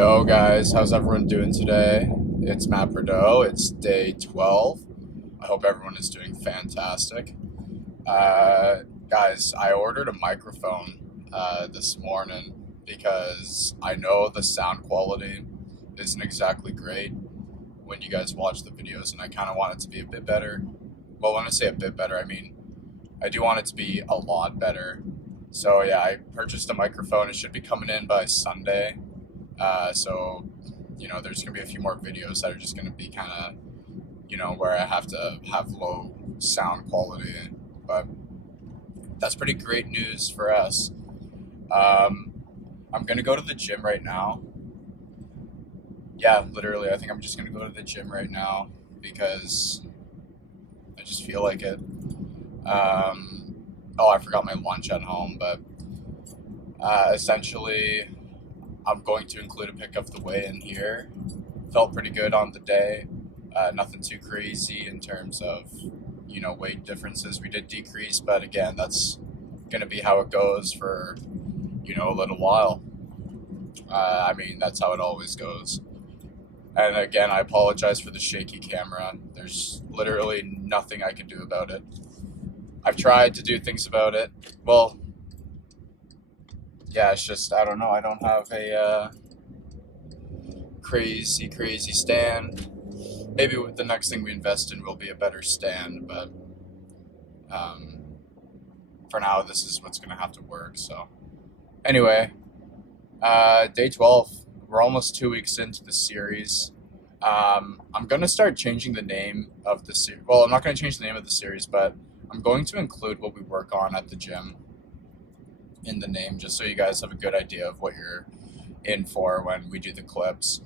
Yo guys, how's everyone doing today? It's Matt Bordeaux. It's day 12. I hope everyone is doing fantastic. Guys, I ordered a microphone this morning because I know the sound quality isn't exactly great when you guys watch the videos, and I kind of want it to be a bit better. Well, when I say a bit better, I mean I do want it to be a lot better. So yeah, I purchased a microphone. It should be coming in by Sunday. So, there's going to be a few more videos that are just going to be kind of, where I have to have low sound quality. But that's pretty great news for us. I'm going to go to the gym right now. Yeah, literally, I think I'm just going to go to the gym right now because I just feel like it. I forgot my lunch at home, but essentially, I'm going to include a pic of the weigh-in here. Felt pretty good on the day. Nothing too crazy in terms of, weight differences. We did decrease, but again, that's going to be how it goes for, a little while. That's how it always goes. And again, I apologize for the shaky camera. There's literally nothing I can do about it. I've tried to do things about it. Well, yeah, it's just, I don't know. I don't have a crazy stand. Maybe the next thing we invest in will be a better stand, but for now, this is what's going to have to work. So, anyway, day 12. We're almost 2 weeks into the series. I'm going to start changing the name of the series. Well, I'm not going to change the name of the series, but I'm going to include what we work on at the gym in the name, just so you guys have a good idea of what you're in for when we do the clips.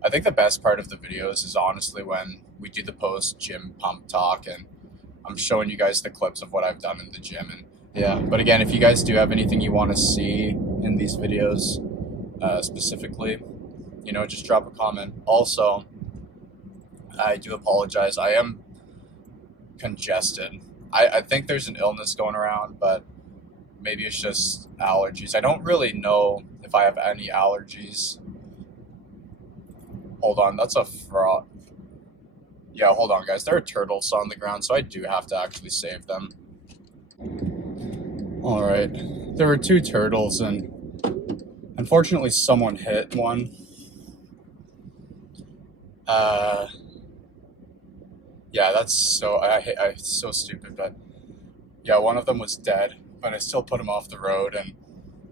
I think the best part of the videos is honestly when we do the post gym pump talk and I'm showing you guys the clips of what I've done in the gym. And yeah, but again, if you guys do have anything you want to see in these videos specifically, just drop a comment. Also, I do apologize. I am congested. I think there's an illness going around, but maybe it's just allergies. I don't really know if I have any allergies. Hold on, that's a frog. Yeah, hold on, guys. There are turtles on the ground, so I do have to actually save them. All right. There were two turtles, and unfortunately, someone hit one. Yeah, that's so stupid, but yeah, one of them was dead, but I still put him off the road, and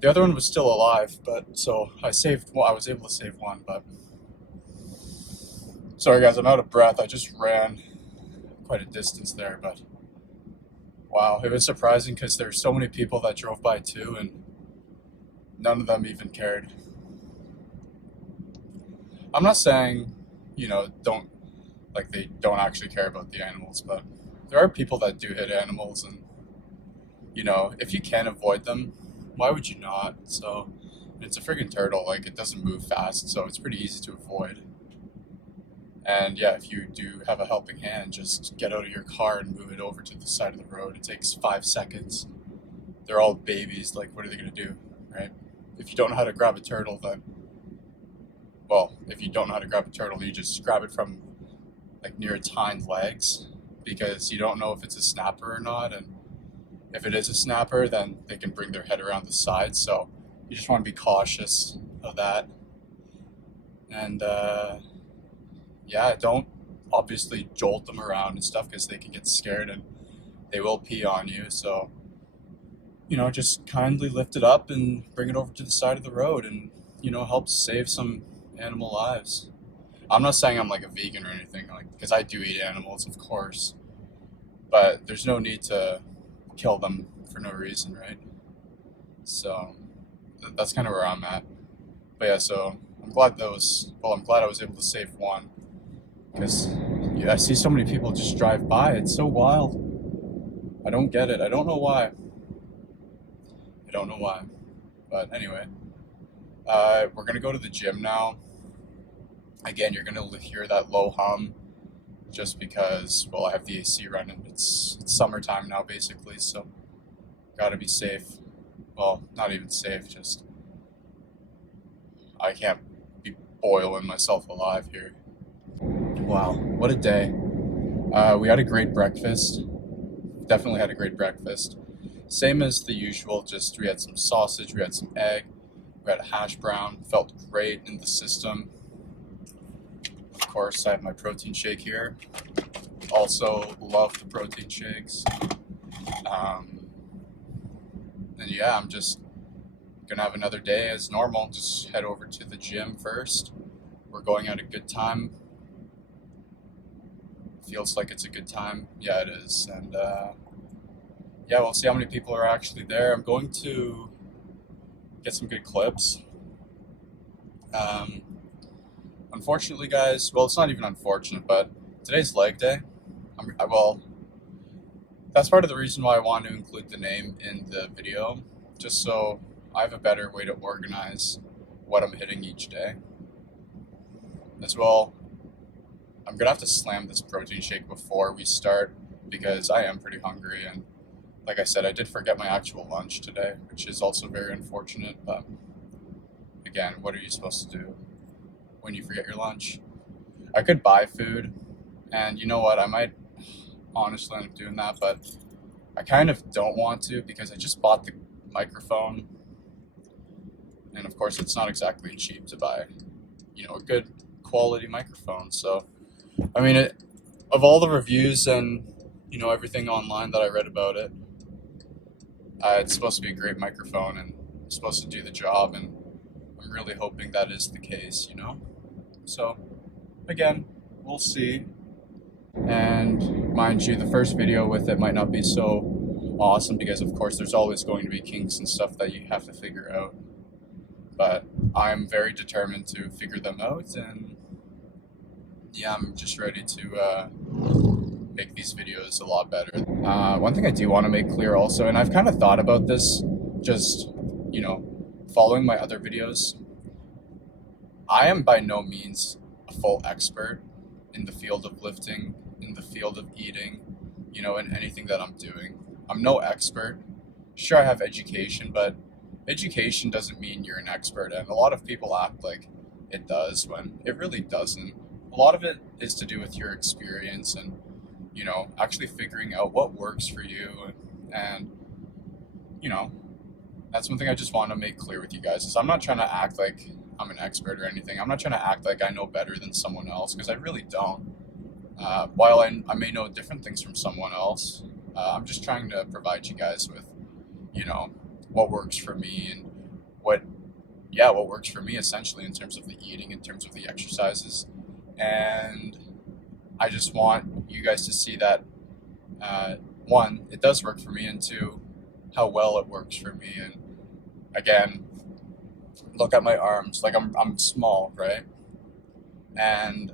the other one was still alive, but so I was able to save one, but sorry guys, I'm out of breath. I just ran quite a distance there, but wow, it was surprising because there's so many people that drove by too, and none of them even cared. I'm not saying, they don't actually care about the animals, but there are people that do hit animals, and if you can avoid them, why would you not? So it's a friggin' turtle, like it doesn't move fast, so it's pretty easy to avoid. And yeah, if you do have a helping hand, just get out of your car and move it over to the side of the road. It takes 5 seconds. They're all babies, like what are they gonna do, right? If you don't know how to grab a turtle, then, well, if you don't know how to grab a turtle, you just grab it from like near its hind legs, because you don't know if it's a snapper or not, and if it is a snapper, then they can bring their head around the side, so you just want to be cautious of that. And yeah, don't obviously jolt them around and stuff because they can get scared and they will pee on you. So, just kindly lift it up and bring it over to the side of the road and, help save some animal lives. I'm not saying I'm like a vegan or anything, like, because I do eat animals, of course, but there's no need to kill them for no reason, right? So that's kind of where I'm at. But yeah, so I'm glad I was able to save one, because I see so many people just drive by. It's so wild. I don't get it. I don't know why. But anyway, we're gonna go to the gym now. Again, you're gonna hear that low hum just because, well, I have the AC running. It's summertime now, basically, so gotta be safe. Well, not even safe, just I can't be boiling myself alive here. Wow, what a day. We had a great breakfast. Definitely had a great breakfast. Same as the usual, just we had some sausage, we had some egg, we had a hash brown. Felt great in the system. Of course, I have my protein shake here. Also love the protein shakes. Um, and yeah, I'm just gonna have another day as normal. Just head over to the gym first. We're going at a good time. Feels like it's a good time. Yeah, it is. And yeah, we'll see how many people are actually there. I'm going to get some good clips. Um, Unfortunately, guys, well, it's not even unfortunate, but today's leg day. Well, that's part of the reason why I want to include the name in the video, just so I have a better way to organize what I'm hitting each day. As well, I'm gonna have to slam this protein shake before we start because I am pretty hungry, and like I said, I did forget my actual lunch today, which is also very unfortunate, but again, what are you supposed to do when you forget your lunch? I could buy food, and you know what, I might honestly end up doing that, but I kind of don't want to because I just bought the microphone, and of course it's not exactly cheap to buy, a good quality microphone. So, I mean, of all the reviews and, everything online that I read about it, it's supposed to be a great microphone and it's supposed to do the job, and I'm really hoping that is the case. So, again, we'll see. And mind you, the first video with it might not be so awesome because, of course, there's always going to be kinks and stuff that you have to figure out. But I'm very determined to figure them out, and yeah, I'm just ready to make these videos a lot better. One thing I do want to make clear also, and I've kind of thought about this just, following my other videos, I am by no means a full expert in the field of lifting, in the field of eating, in anything that I'm doing. I'm no expert. Sure, I have education, but education doesn't mean you're an expert, and a lot of people act like it does when it really doesn't. A lot of it is to do with your experience and, actually figuring out what works for you. And, that's one thing I just want to make clear with you guys is I'm not trying to act like I'm an expert or anything. I'm not trying to act like I know better than someone else because I really don't. While I may know different things from someone else, I'm just trying to provide you guys with, what works for me and what works for me essentially in terms of the eating, in terms of the exercises. And I just want you guys to see that, one, it does work for me, and two, how well it works for me. And again, look at my arms, like I'm small, right? And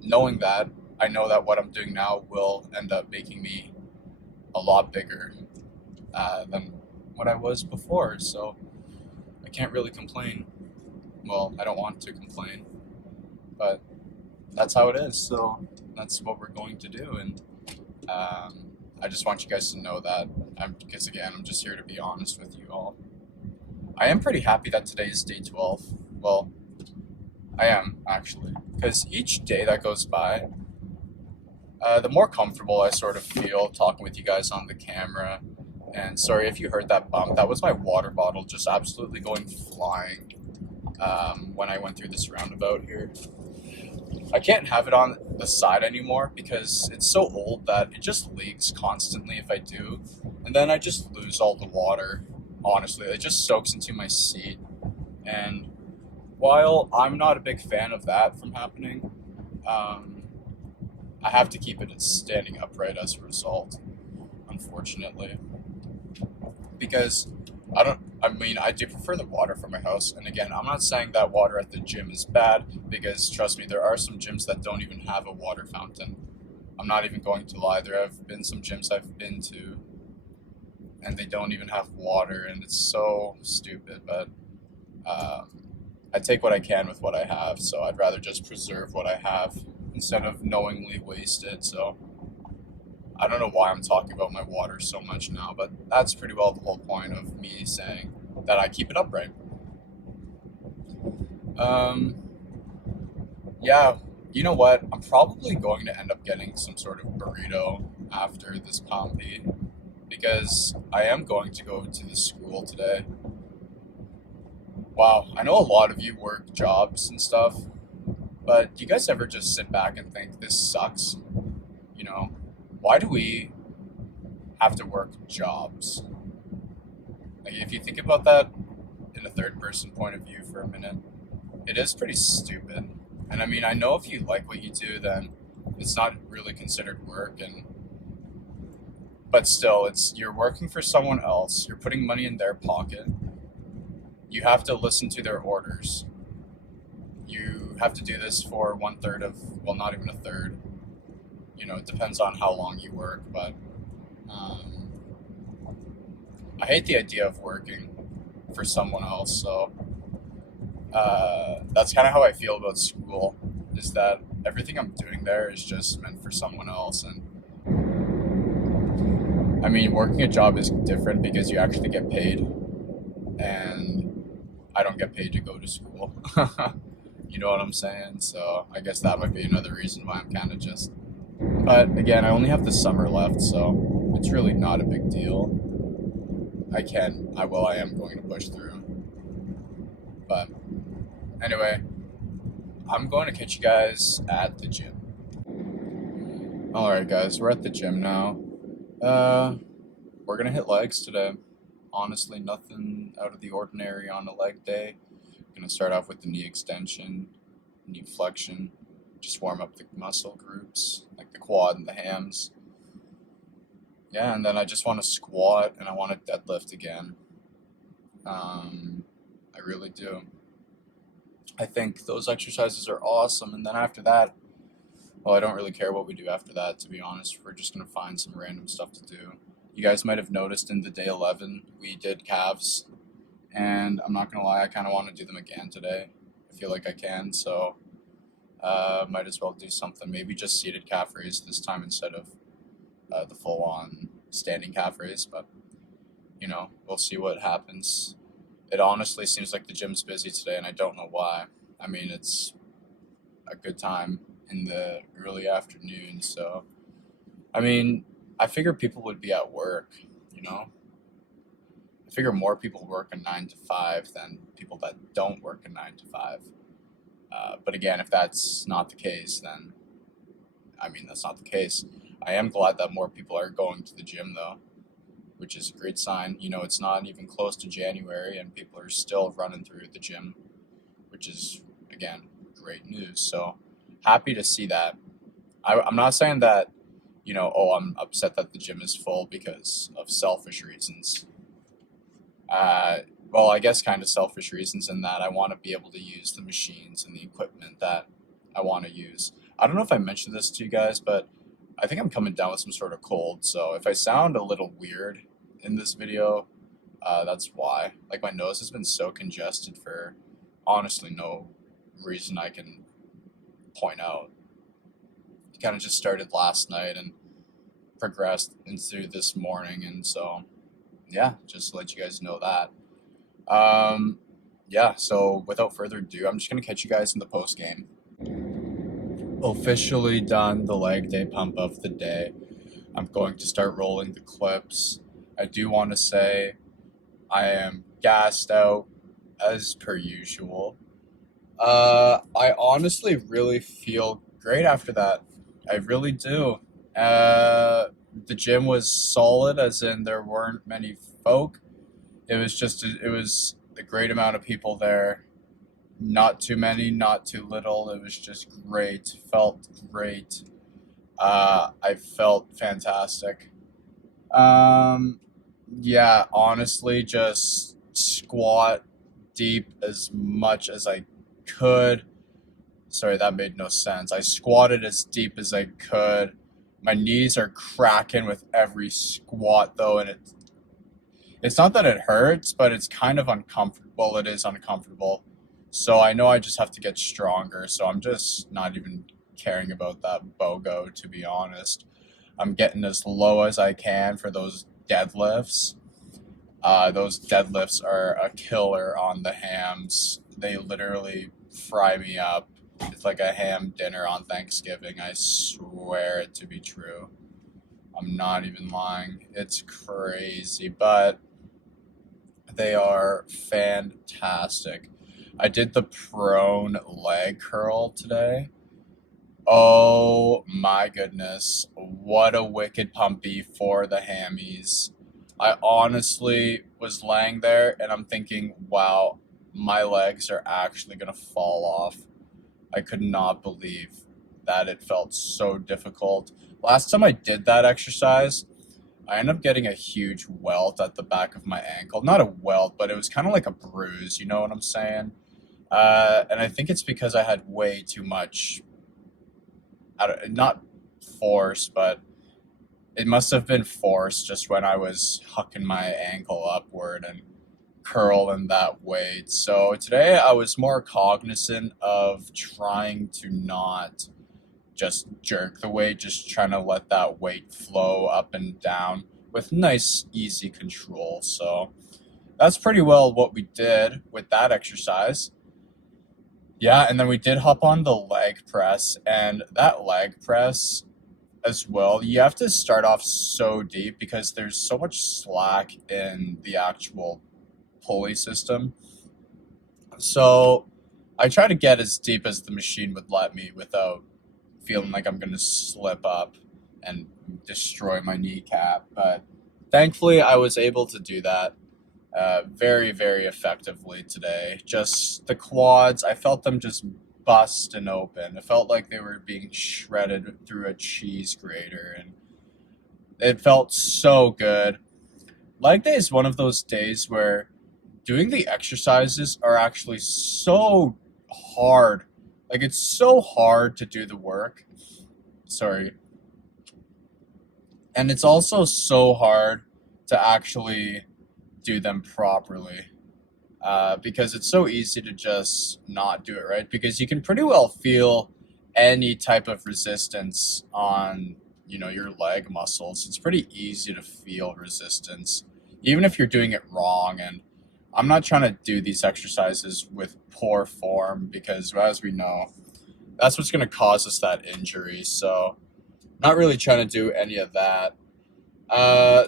knowing that, I know that what I'm doing now will end up making me a lot bigger than what I was before. So I can't really complain. Well, I don't want to complain, but that's how it is. So that's what we're going to do. And I just want you guys to know that. Because again, I'm just here to be honest with you all. I am pretty happy that today is day 12. Well, I am actually, because each day that goes by, the more comfortable I sort of feel talking with you guys on the camera. And sorry if you heard that bump. That was my water bottle just absolutely going flying when I went through this roundabout here. I can't have it on the side anymore because it's so old that it just leaks constantly if I do. And then I just lose all the water, honestly. It just soaks into my seat. And while I'm not a big fan of that from happening, I have to keep it standing upright as a result, unfortunately. Because I do prefer the water from my house. And again, I'm not saying that water at the gym is bad, because trust me, there are some gyms that don't even have a water fountain. I'm not even going to lie. There have been some gyms I've been to, and they don't even have water, and it's so stupid. But I take what I can with what I have, so I'd rather just preserve what I have instead of knowingly waste it. So I don't know why I'm talking about my water so much now, but that's pretty well the whole point of me saying that I keep it upright. Yeah, you know what? I'm probably going to end up getting some sort of burrito after this Pompeii because I am going to go to the school today. Wow, I know a lot of you work jobs and stuff, but do you guys ever just sit back and think this sucks? You know, why do we have to work jobs? Like, if you think about that in a third person point of view for a minute, it is pretty stupid. And I mean, I know if you like what you do, then it's not really considered work, and but still, it's you're working for someone else. You're putting money in their pocket. You have to listen to their orders. You have to do this for one third of, well, not even a third. It depends on how long you work, but um, I hate the idea of working for someone else. So that's kind of how I feel about school. Is that everything I'm doing there is just meant for someone else, and I mean, working a job is different because you actually get paid, and I don't get paid to go to school. You know what I'm saying? So I guess that might be another reason why I'm kind of just. But again, I only have the summer left, so it's really not a big deal. I am going to push through. But anyway, I'm going to catch you guys at the gym. Alright, guys, we're at the gym now. Uh, we're gonna hit legs today. Honestly, nothing out of the ordinary on a leg day. Gonna start off with the knee extension, knee flexion, just warm up the muscle groups like the quad and the hams. Yeah, and then I just want to squat and I want to deadlift again. I really do. I think those exercises are awesome, and then after that, well, I don't really care what we do after that, to be honest. We're just gonna find some random stuff to do. You guys might have noticed in the day 11 we did calves, and I'm not gonna lie, I kind of want to do them again today. I feel like I can, so might as well do something. Maybe just seated calf raise this time instead of the full-on standing calf raise. But we'll see what happens. It honestly seems like the gym's busy today, and I don't know why. I mean, it's a good time in the early afternoon, so I mean, I figure people would be at work. You know, I figure more people work a 9 to 5 than people that don't work a 9 to 5. But again, if that's not the case, then I mean, that's not the case. I am glad that more people are going to the gym, though, which is a great sign. It's not even close to January, and people are still running through the gym, which is, again, great news. So happy to see that. I'm not saying that, oh, I'm upset that the gym is full because of selfish reasons. Uh, well, I guess kind of selfish reasons in that I want to be able to use the machines and the equipment that I want to use. I don't know if I mentioned this to you guys, but I think I'm coming down with some sort of cold. So if I sound a little weird in this video, that's why. Like, my nose has been so congested for honestly no reason I can point out. It kind of just started last night and progressed into this morning, and so yeah, just to let you guys know that. Um, yeah, so without further ado, I'm just gonna catch you guys in the post game. Officially done the leg day pump of the day. I'm going to start rolling the clips. I do want to say I am gassed out as per usual. I honestly really feel great after that. I really do. The gym was solid, as in there weren't many folk. It was a great amount of people there. Not too many, not too little. It was just great. Felt great. I felt fantastic. Um, yeah, honestly, just squat deep as much as I could. Sorry, that made no sense. I squatted as deep as I could. My knees are cracking with every squat, though, and it's not that it hurts, but it's kind of uncomfortable. It is uncomfortable. So I know I just have to get stronger. So I'm just not even caring about that BOGO, to be honest. I'm getting as low as I can for those deadlifts. Those deadlifts are a killer on the hams. They literally fry me up. It's like a ham dinner on Thanksgiving. I swear it to be true. I'm not even lying. It's crazy, but they are fantastic. I did the prone leg curl today. Oh my goodness. What a wicked pumpy for the hammies. I honestly was laying there and I'm thinking, wow, my legs are actually going to fall off. I could not believe that it felt so difficult. Last time I did that exercise, I ended up getting a huge welt at the back of my ankle. Not a welt, but it was kind of like a bruise, you know what I'm saying? And I think it's because I had way too much, not force, but it must have been force just when I was hucking my ankle upward and curling that weight. So today I was more cognizant of trying to not just jerk the weight, just trying to let that weight flow up and down with nice, easy control. So that's pretty well what we did with that exercise. Yeah, and then we did hop on the leg press, and that leg press as well, you have to start off so deep because there's so much slack in the actual pulley system. So I try to get as deep as the machine would let me without feeling like I'm going to slip up and destroy my kneecap. But thankfully, I was able to do that very, very effectively today. Just the quads, I felt them just busting open. It felt like they were being shredded through a cheese grater, and it felt so good. Leg day is one of those days where doing the exercises are actually so hard. Like, it's so hard to do the work. Sorry. And it's also so hard to actually do them properly. Because it's so easy to just not do it right. Because you can pretty well feel any type of resistance on, your leg muscles. It's pretty easy to feel resistance, even if you're doing it wrong. And I'm not trying to do these exercises with poor form because, as we know, that's what's going to cause us that injury. So, not really trying to do any of that.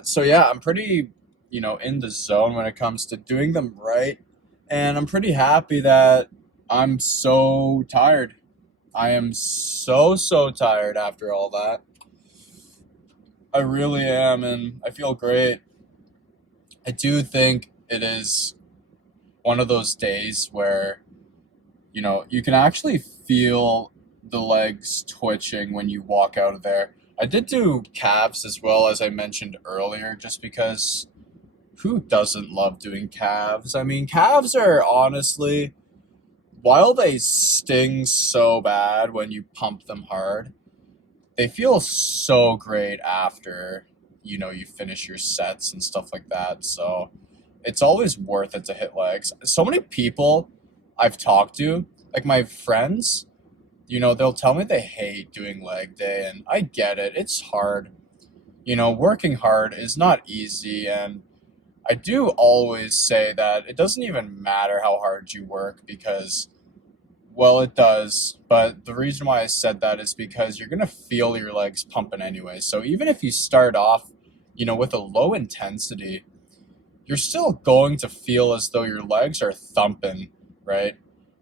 So yeah, I'm pretty, in the zone when it comes to doing them right. And I'm pretty happy that I'm so tired. I am so, so tired after all that. I really am, and I feel great. I do think it is one of those days where, you can actually feel the legs twitching when you walk out of there. I did do calves as well, as I mentioned earlier, just because who doesn't love doing calves? I mean, calves are honestly, while they sting so bad when you pump them hard, they feel so great after, you finish your sets and stuff like that. So it's always worth it to hit legs. So many people I've talked to, like my friends, they'll tell me they hate doing leg day, and I get it. It's hard. Working hard is not easy, and I do always say that it doesn't even matter how hard you work because, well, it does. But the reason why I said that is because you're going to feel your legs pumping anyway. So even if you start off, with a low intensity, you're still going to feel as though your legs are thumping, right?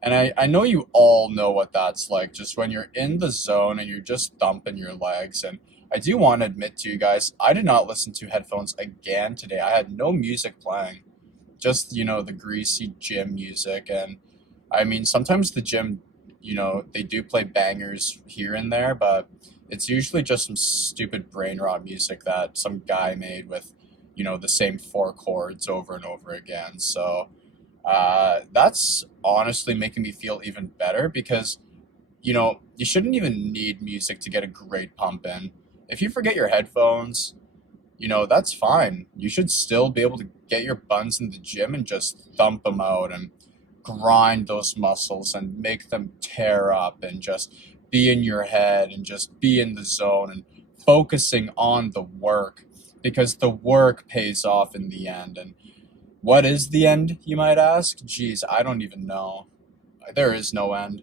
And I know you all know what that's like, just when you're in the zone and you're just thumping your legs. And I do want to admit to you guys, I did not listen to headphones again today. I had no music playing, just, the greasy gym music. And I mean, sometimes the gym, they do play bangers here and there, but it's usually just some stupid brain rot music that some guy made with, the same four chords over and over again. So that's honestly making me feel even better because, you shouldn't even need music to get a great pump in. If you forget your headphones, that's fine. You should still be able to get your buns in the gym and just thump them out and grind those muscles and make them tear up and just be in your head and just be in the zone and focusing on the work because the work pays off in the end. And what is the end, you might ask? Geez, I don't even know. There is no end.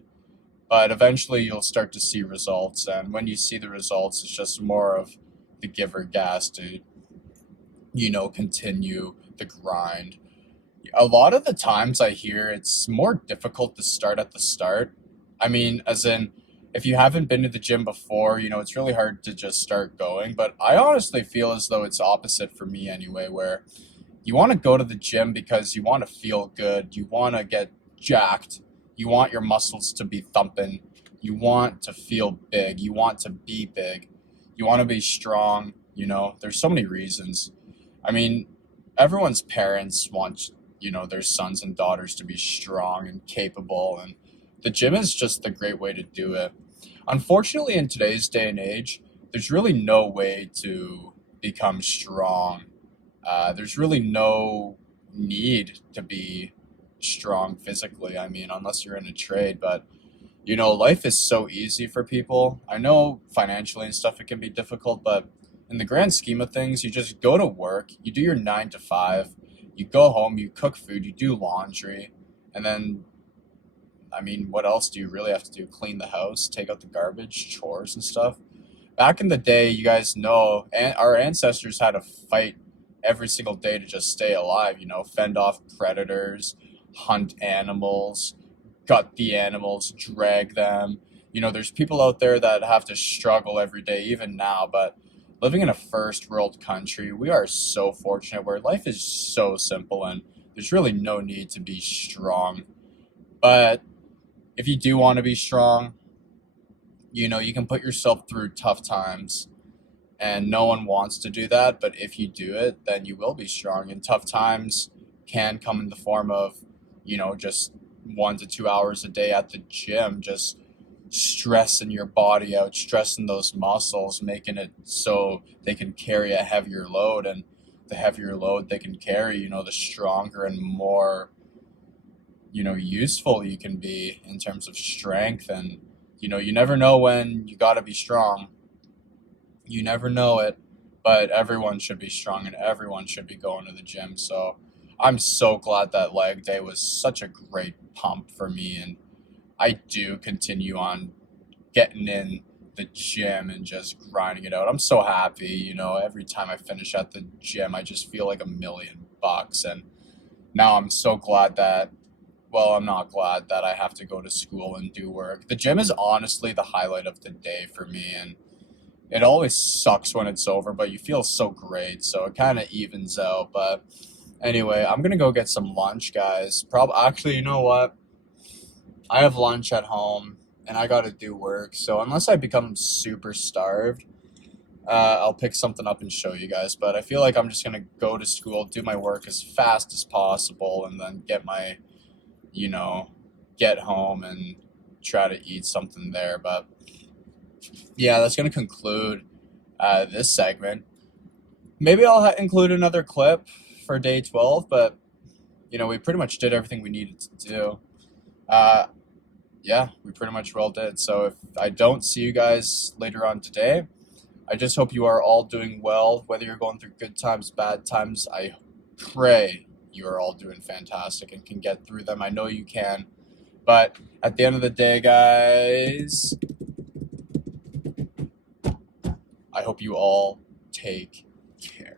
But eventually you'll start to see results, and when you see the results, it's just more of the giver gas to, continue the grind. A lot of the times I hear it's more difficult to start at the start. I mean, as in, if you haven't been to the gym before, it's really hard to just start going. But I honestly feel as though it's opposite for me anyway, where you want to go to the gym because you want to feel good, you want to get jacked, you want your muscles to be thumping, you want to feel big, you want to be big, you want to be strong. There's so many reasons. I mean, everyone's parents want, their sons and daughters to be strong and capable, and the gym is just the great way to do it. Unfortunately, in today's day and age, there's really no way to become strong. There's really no need to be strong physically. I mean, unless you're in a trade, but life is so easy for people. I know financially and stuff, it can be difficult, but in the grand scheme of things, you just go to work, you do your 9 to 5, you go home, you cook food, you do laundry, and then, I mean, what else do you really have to do? Clean the house, take out the garbage, chores and stuff. Back in the day, you guys know, our ancestors had to fight every single day to just stay alive, fend off predators, hunt animals, gut the animals, drag them. There's people out there that have to struggle every day, even now, but living in a first world country, we are so fortunate where life is so simple and there's really no need to be strong. But if you do want to be strong, you can put yourself through tough times, and no one wants to do that. But if you do it, then you will be strong. And tough times can come in the form of, just 1 to 2 hours a day at the gym, just stressing your body out, stressing those muscles, making it so they can carry a heavier load. And the heavier load they can carry, the stronger and more, useful you can be in terms of strength. And, you never know when you got to be strong. You never know it, but everyone should be strong and everyone should be going to the gym. So I'm so glad that leg day was such a great pump for me. And I do continue on getting in the gym and just grinding it out. I'm so happy, every time I finish at the gym, I just feel like $1,000,000. And now I'm so glad that, well, I'm not glad that I have to go to school and do work. The gym is honestly the highlight of the day for me. And it always sucks when it's over, but you feel so great. So it kind of evens out. But anyway, I'm going to go get some lunch, guys. Actually, you know what? I have lunch at home and I got to do work. So unless I become super starved, I'll pick something up and show you guys. But I feel like I'm just going to go to school, do my work as fast as possible, and then you know, get home and try to eat something there. But yeah, that's going to conclude this segment. Maybe I'll include another clip for day 12, but we pretty much did everything we needed to do. Yeah, we pretty much well did. So if I don't see you guys later on today, I just hope you are all doing well, whether you're going through good times, bad times. I pray you are all doing fantastic and can get through them. I know you can. But at the end of the day, guys, I hope you all take care.